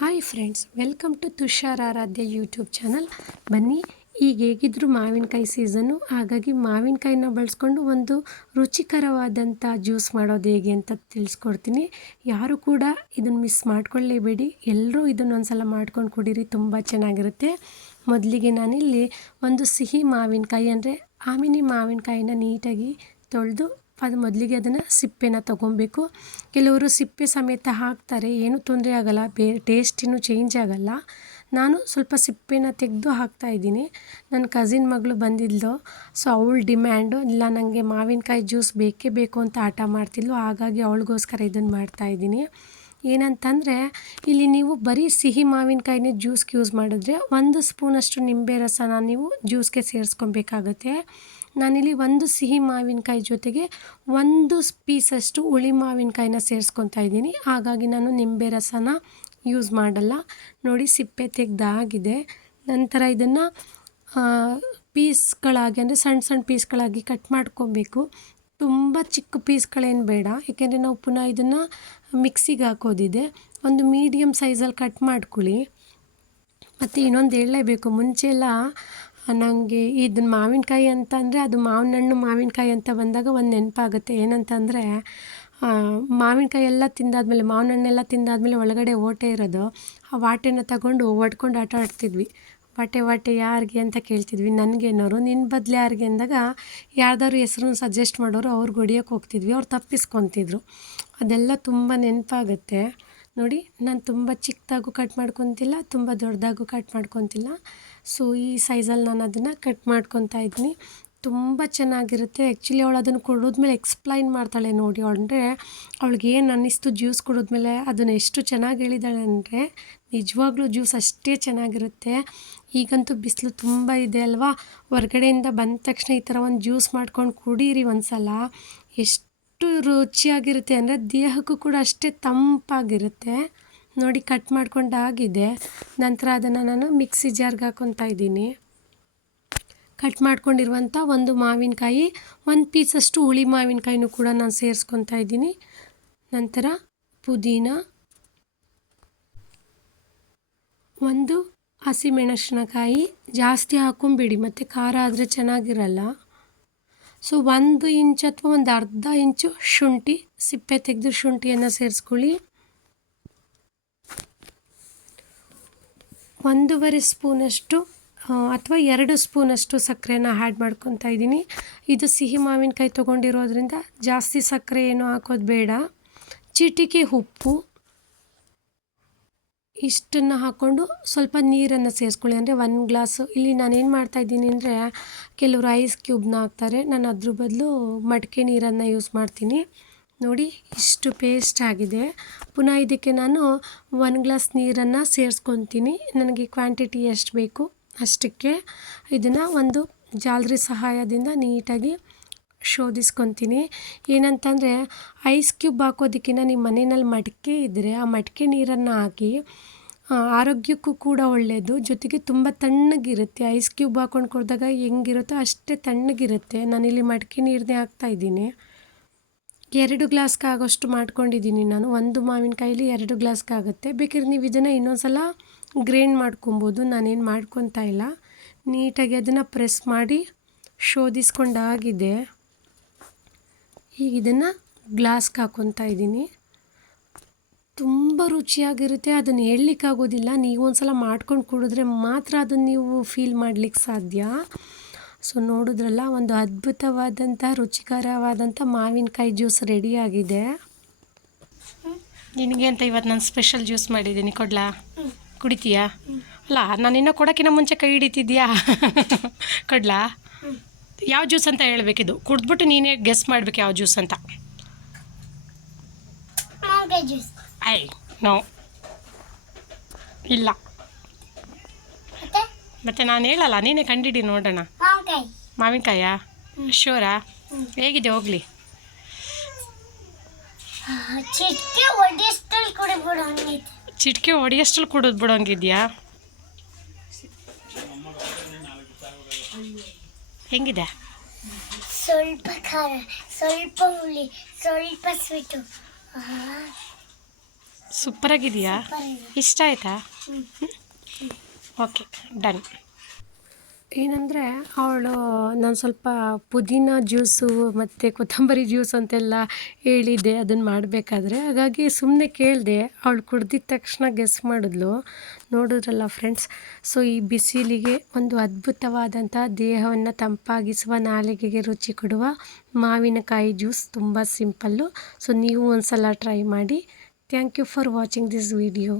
Hi friends welcome to Tushar Aradhya YouTube channel ಬನ್ನಿ, ಈಗ ಹೇಗಿದ್ರು ಮಾವಿನಕಾಯಿ ಸೀಸನ್ನು ಹಾಗಾಗಿ ಮಾವಿನಕಾಯಿನ ಬಳಸ್ಕೊಂಡು ಒಂದು ರುಚಿಕರವಾದಂಥ ಜ್ಯೂಸ್ ಮಾಡೋದು ಹೇಗೆ ಅಂತ ತಿಳಿಸ್ಕೊಡ್ತೀನಿ. ಯಾರು ಕೂಡ ಇದನ್ನು ಮಿಸ್ ಮಾಡ್ಕೊಳ್ಳೇಬೇಡಿ. ಎಲ್ಲರೂ ಇದನ್ನು ಒಂದು ಸಲ ಮಾಡ್ಕೊಂಡು ಕುಡೀರಿ, ತುಂಬ ಚೆನ್ನಾಗಿರುತ್ತೆ. ಮೊದಲಿಗೆ ನಾನಿಲ್ಲಿ ಒಂದು ಸಿಹಿ ಮಾವಿನಕಾಯಿ ಅಂದರೆ ಆಮಿನಿ ಮಾವಿನಕಾಯಿನ ನೀಟಾಗಿ ತೊಳೆದು ಅದು ಮೊದಲಿಗೆ ಅದನ್ನು ಸಿಪ್ಪೆನ ತೊಗೊಬೇಕು. ಕೆಲವರು ಸಿಪ್ಪೆ ಸಮೇತ ಹಾಕ್ತಾರೆ, ಏನೂ ತೊಂದರೆ ಆಗೋಲ್ಲ, ಬೇ ಟೇಸ್ಟಿನೂ ಚೇಂಜ್ ಆಗೋಲ್ಲ. ನಾನು ಸ್ವಲ್ಪ ಸಿಪ್ಪೆನ ತೆಗೆದು ಹಾಕ್ತಾ ಇದ್ದೀನಿ. ನನ್ನ ಕಸಿನ್ ಮಗಳು ಬಂದಿದ್ಲು ಸೊ ಅವಳು ಡಿಮ್ಯಾಂಡು ಇಲ್ಲ ನನಗೆ ಮಾವಿನಕಾಯಿ ಜ್ಯೂಸ್ ಬೇಕೇ ಬೇಕು ಅಂತ ಆಟ ಮಾಡ್ತಿದ್ಲು, ಹಾಗಾಗಿ ಅವಳಿಗೋಸ್ಕರ ಇದನ್ನು ಮಾಡ್ತಾಯಿದ್ದೀನಿ ಏನಂತಂದರೆ, ಇಲ್ಲಿ ನೀವು ಬರೀ ಸಿಹಿ ಮಾವಿನಕಾಯಿನೇ ಜ್ಯೂಸ್ಗೆ ಯೂಸ್ ಮಾಡಿದ್ರೆ ಒಂದು ಸ್ಪೂನಷ್ಟು ನಿಂಬೆ ರಸನ ನೀವು ಜ್ಯೂಸ್ಗೆ ಸೇರಿಸ್ಕೊಬೇಕಾಗತ್ತೆ. ನಾನಿಲ್ಲಿ ಒಂದು ಸಿಹಿ ಮಾವಿನಕಾಯಿ ಜೊತೆಗೆ ಒಂದು ಪೀಸಷ್ಟು ಹುಳಿ ಮಾವಿನಕಾಯಿನ ಸೇರಿಸ್ಕೊತಾ ಇದ್ದೀನಿ. ಹಾಗಾಗಿ ನಾನು ನಿಂಬೆ ರಸನ ಯೂಸ್ ಮಾಡಲ್ಲ. ನೋಡಿ ಸಿಪ್ಪೆ ತೆಗೆದಾಗಿದೆ. ನಂತರ ಇದನ್ನು ಪೀಸ್ಗಳಾಗಿ ಅಂದರೆ ಸಣ್ಣ ಸಣ್ಣ ಪೀಸ್ಗಳಾಗಿ ಕಟ್ ಮಾಡ್ಕೊಬೇಕು. ತುಂಬ ಚಿಕ್ಕ ಪೀಸ್ಗಳೇನು ಬೇಡ. ಏಕೆಂದರೆ ನಾವು ಪುನಃ ಇದನ್ನು ಮಿಕ್ಸಿಗೆ ಹಾಕೋದಿದೆ. ಒಂದು ಮೀಡಿಯಮ್ ಸೈಜಲ್ಲಿ ಕಟ್ ಮಾಡ್ಕೊಳ್ಳಿ. ಮತ್ತು ಇನ್ನೊಂದು ಹೇಳಲೇಬೇಕು. ಮುಂಚೆ ಎಲ್ಲ ನನಗೆ ಇದನ್ನ ಮಾವಿನಕಾಯಿ ಅಂತ ಅಂದರೆ ಅದು ಮಾವಿನ ಹಣ್ಣು ಮಾವಿನಕಾಯಿ ಅಂತ ಬಂದಾಗ ಒಂದು ನೆನಪಾಗುತ್ತೆ. ಏನಂತಂದರೆ ಮಾವಿನಕಾಯಿ ಎಲ್ಲ ತಿಂದಾದಮೇಲೆ, ಮಾವಿನ ಹಣ್ಣೆಲ್ಲ ತಿಂದಾದಮೇಲೆ ಒಳಗಡೆ ಓಟೆ ಇರೋದು. ಆ ವಾಟೆನ ತಗೊಂಡು ಒಡ್ಕೊಂಡು ಆಟ ಆಡ್ತಿದ್ವಿ. ವಾಟೆ ವಾಟೆ ಯಾರಿಗೆ ಅಂತ ಕೇಳ್ತಿದ್ವಿ. ನನಗೇನೋರು ನಿನ್ನ ಬದಲು ಯಾರಿಗೆ ಅಂದಾಗ ಯಾರ್ದಾದ್ರು ಹೆಸ್ರನ್ನ ಸಜೆಸ್ಟ್ ಮಾಡೋರು ಅವ್ರು ಹೊಡಿಯೋಕೆ ಹೋಗ್ತಿದ್ವಿ. ಅವ್ರು ತಪ್ಪಿಸ್ಕೊತಿದ್ರು. ಅದೆಲ್ಲ ತುಂಬ ನೆನಪಾಗುತ್ತೆ. ನೋಡಿ, ನಾನು ತುಂಬ ಚಿಕ್ಕದಾಗೂ ಕಟ್ ಮಾಡ್ಕೊತಿಲ್ಲ, ತುಂಬ ದೊಡ್ಡದಾಗೂ ಕಟ್ ಮಾಡ್ಕೊತಿಲ್ಲ. ಸೊ ಈ ಸೈಜಲ್ಲಿ ನಾನು ಅದನ್ನು ಕಟ್ ಮಾಡ್ಕೊತಾ ಇದ್ದೀನಿ ತುಂಬ ಚೆನ್ನಾಗಿರುತ್ತೆ. ಆ್ಯಕ್ಚುಲಿ ಅವಳು ಅದನ್ನು ಕುಡಿದ್ಮೇಲೆ ಎಕ್ಸ್ಪ್ಲೈನ್ ಮಾಡ್ತಾಳೆ ನೋಡಿ. ಅಂದರೆ ಅವಳಿಗೆ ಏನು ಅನ್ನಿಸ್ತು ಜ್ಯೂಸ್ ಕುಡಿದ್ಮೇಲೆ? ಅದನ್ನು ಎಷ್ಟು ಚೆನ್ನಾಗಿ ಹೇಳಿದಾಳೆ ಅಂದರೆ, ನಿಜವಾಗ್ಲೂ ಜ್ಯೂಸ್ ಅಷ್ಟೇ ಚೆನ್ನಾಗಿರುತ್ತೆ. ಈಗಂತೂ ಬಿಸಿಲು ತುಂಬ ಇದೆ ಅಲ್ವಾ? ಹೊರ್ಗಡೆಯಿಂದ ಬಂದ ತಕ್ಷಣ ಈ ಥರ ಒಂದು ಜ್ಯೂಸ್ ಮಾಡ್ಕೊಂಡು ಕುಡೀರಿ ಒಂದು ಸಲ ಎಷ್ಟು ರುಚಿಯಾಗಿರುತ್ತೆ ಅಂದರೆ ದೇಹಕ್ಕೂ ಕೂಡ ಅಷ್ಟೇ ತಂಪಾಗಿರುತ್ತೆ. ನೋಡಿ ಕಟ್ ಮಾಡ್ಕೊಂಡಾಗಿದೆ ನಂತರ ಅದನ್ನು ನಾನು ಮಿಕ್ಸಿ ಜಾರ್ಗೆ ಹಾಕ್ಕೊತಾ ಇದ್ದೀನಿ. ಕಟ್ ಮಾಡ್ಕೊಂಡಿರುವಂಥ ಒಂದು ಮಾವಿನಕಾಯಿ ಒಂದು ಪೀಸಷ್ಟು ಹುಳಿ ಮಾವಿನಕಾಯಿನೂ ಕೂಡ ನಾನು ಸೇರಿಸ್ಕೊತಾ ಇದ್ದೀನಿ. ನಂತರ ಪುದೀನ, ಒಂದು ಹಸಿಮೆಣಸಿನಕಾಯಿ, ಜಾಸ್ತಿ ಹಾಕೊಂಬಿಡಿ, ಮತ್ತು ಖಾರ ಆದರೆ ಚೆನ್ನಾಗಿರಲ್ಲ. ಸೊ ಒಂದು ಇಂಚ್ ಅಥವಾ ಒಂದು ಅರ್ಧ ಇಂಚು ಶುಂಠಿ, ಸಿಪ್ಪೆ ತೆಗೆದು ಶುಂಠಿಯನ್ನು ಸೇರಿಸ್ಕೊಳ್ಳಿ. ಒಂದೂವರೆ ಸ್ಪೂನಷ್ಟು ಅಥವಾ ಎರಡು ಸ್ಪೂನಷ್ಟು ಸಕ್ಕರೆನ ಆ್ಯಡ್ ಮಾಡ್ಕೊತಾ ಇದ್ದೀನಿ. ಇದು ಸಿಹಿ ಮಾವಿನಕಾಯಿ ತೊಗೊಂಡಿರೋದ್ರಿಂದ ಜಾಸ್ತಿ ಸಕ್ಕರೆ ಏನು ಹಾಕೋದು ಬೇಡ. ಚಿಟಿಕೆ ಉಪ್ಪು ಇಷ್ಟನ್ನು ಹಾಕ್ಕೊಂಡು ಸ್ವಲ್ಪ ನೀರನ್ನು ಸೇರಿಸ್ಕೊಳ್ಳಿ ಅಂದರೆ ಒಂದು ಗ್ಲಾಸು, ಇಲ್ಲಿ ನಾನೇನು ಮಾಡ್ತಾಯಿದ್ದೀನಿ ಅಂದರೆ ಕೆಲವರು ಐಸ್ ಕ್ಯೂಬ್ನ ಹಾಕ್ತಾರೆ. ನಾನು ಅದ್ರ ಬದಲು ಮಡಿಕೆ ನೀರನ್ನು ಯೂಸ್ ಮಾಡ್ತೀನಿ. ನೋಡಿ, ಇಷ್ಟು ಪೇಸ್ಟ್ ಆಗಿದೆ. ಪುನಃ ಇದಕ್ಕೆ ನಾನು ಒಂದು ಗ್ಲಾಸ್ ನೀರನ್ನು ಸೇರಿಸ್ಕೊತೀನಿ. ನನಗೆ ಕ್ವಾಂಟಿಟಿ ಎಷ್ಟು ಬೇಕು? ಅಷ್ಟಕ್ಕೆ ಇದನ್ನು ಒಂದು ಜಾಲರಿ ಸಹಾಯದಿಂದ ನೀಟಾಗಿ ಶೋಧಿಸ್ಕೊತೀನಿ. ಏನಂತಂದರೆ, ಐಸ್ ಕ್ಯೂಬ್ ಹಾಕೋದಕ್ಕಿಂತ ನಿಮ್ಮ ಮನೆಯಲ್ಲಿ ಮಡಿಕೆ ಇದ್ದರೆ ಆ ಮಡಿಕೆ ನೀರನ್ನು ಹಾಕಿ ಆರೋಗ್ಯಕ್ಕೂ ಕೂಡ ಒಳ್ಳೆಯದು ಜೊತೆಗೆ ತುಂಬ ತಣ್ಣಗಿರುತ್ತೆ. ಐಸ್ ಕ್ಯೂಬ್ ಹಾಕ್ಕೊಂಡು ಕುಡಿದಾಗ ಹೆಂಗಿರುತ್ತೋ ಅಷ್ಟೇ ತಣ್ಣಗಿರುತ್ತೆ. ನಾನಿಲ್ಲಿ ಮಡಿಕೆ ನೀರನ್ನೇ ಹಾಕ್ತಾಯಿದ್ದೀನಿ ಎರಡು ಗ್ಲಾಸ್ಗಾಗೋಷ್ಟು ಮಾಡ್ಕೊಂಡಿದ್ದೀನಿ ನಾನು. ಒಂದು ಮಾವಿನಕಾಯಿಲಿ ಎರಡು ಗ್ಲಾಸ್ಗಾಗುತ್ತೆ. ಬೇಕಾದ್ರೆ ನೀವು ಇದನ್ನು ಇನ್ನೊಂದು ಸಲ ಗ್ರೈಂಡ್ ಮಾಡ್ಕೊಬೋದು ನಾನೇನು ಮಾಡ್ಕೊತಾ ಇಲ್ಲ. ನೀಟಾಗಿ ಅದನ್ನು ಪ್ರೆಸ್ ಮಾಡಿ ಶೋಧಿಸ್ಕೊಂಡಾಗಿದೆ. ಈಗ ಇದನ್ನು ಗ್ಲಾಸ್ಗೆ ಹಾಕ್ಕೊತಾ ಇದ್ದೀನಿ. ತುಂಬ ರುಚಿಯಾಗಿರುತ್ತೆ ಅದನ್ನು ಹೇಳಲಿಕ್ಕಾಗೋದಿಲ್ಲ. ನೀವು ಒಂದು ಸಲ ಮಾಡ್ಕೊಂಡು ಕುಡಿದ್ರೆ ಮಾತ್ರ ಅದನ್ನು ನೀವು ಫೀಲ್ ಮಾಡಲಿಕ್ಕೆ ಸಾಧ್ಯ. ಸೊ ನೋಡಿದ್ರಲ್ಲ ಒಂದು ಅದ್ಭುತವಾದಂಥ ರುಚಿಕರವಾದಂಥ ಮಾವಿನಕಾಯಿ ಜ್ಯೂಸ್ ರೆಡಿಯಾಗಿದೆ ನಿನಗೆ ಅಂತ ಇವತ್ತು ನಾನು ಸ್ಪೆಷಲ್ ಜ್ಯೂಸ್ ಮಾಡಿದ್ದೀನಿ ಕೊಡ್ಲಾ? ಕುಡಿತೀಯಾ? ಅಲ್ಲ ನಾನು ಇನ್ನೂ ಕೊಡೋಕ್ಕಿಂತ ಮುಂಚೆ ಕೈ ಹಿಡಿತಿದ್ಯಾ? ಕೊಡ್ಲಾ? ಯಾವ ಜ್ಯೂಸ್ ಅಂತ ಹೇಳಬೇಕಿದು? ಕುಡಿದ್ಬಿಟ್ಟು ನೀನೇ ಗೆಸ್ ಮಾಡ್ಬೇಕು ಯಾವ ಜ್ಯೂಸ್ ಅಂತ. I know. ಇಲ್ಲ. ಮತ್ತೆ? ನಾನು ಹೇಳಲ್ಲ ನೀನೇ ಕಂಡಿಡಿ ನೋಡೋಣ. ಮಾವಿನಕಾಯ. ಶೋರಾ? ಹೇಗಿದೆ ಹೋಗ್ಲಿ. ಚಿಟ್ಕೆ ಹೊಡಿಯಷ್ಟಲ್ಲಿ ಕೊಡೋದು ಬಿಡೋಂಗಿದ್ಯಾ? ಹೆಂಗಿದೆ? ಸ್ವಲ್ಪ ಖಾರ ಸ್ವಲ್ಪ ಹುಳಿ ಸ್ವಲ್ಪ ಸ್ವೀಟು ಸೂಪರಾಗಿದೆಯಾ? ಇಷ್ಟ ಆಯಿತಾ? Okay done. ಏನಂದರೆ ಅವಳು ನಾನು ಸ್ವಲ್ಪ ಪುದೀನ ಜ್ಯೂಸು ಮತ್ತು ಕೊತ್ತಂಬರಿ ಜ್ಯೂಸ್ ಅಂತೆಲ್ಲ ಹೇಳಿದ್ದೆ ಅದನ್ನು ಮಾಡಬೇಕಾದ್ರೆ. ಹಾಗಾಗಿ ಸುಮ್ಮನೆ ಕೇಳಿದೆ, ಅವಳು ಕುಡ್ದಿದ್ದ ತಕ್ಷಣ ಗೆಸ್ ಮಾಡಿದ್ಲು. ನೋಡಿದ್ರಲ್ಲ ಫ್ರೆಂಡ್ಸ್ ಸೊ ಈ ಬಿಸಿಲಿಗೆ ಒಂದು ಅದ್ಭುತವಾದಂಥ ದೇಹವನ್ನು ತಂಪಾಗಿಸುವ, ನಾಲಿಗೆಗೆ ರುಚಿ ಕೊಡುವ ಮಾವಿನಕಾಯಿ ಜ್ಯೂಸ್ ತುಂಬ ಸಿಂಪಲ್ಲು ಸೊ ನೀವು ಒಂದು ಸಲ ಟ್ರೈ ಮಾಡಿ. Thank you for watching this video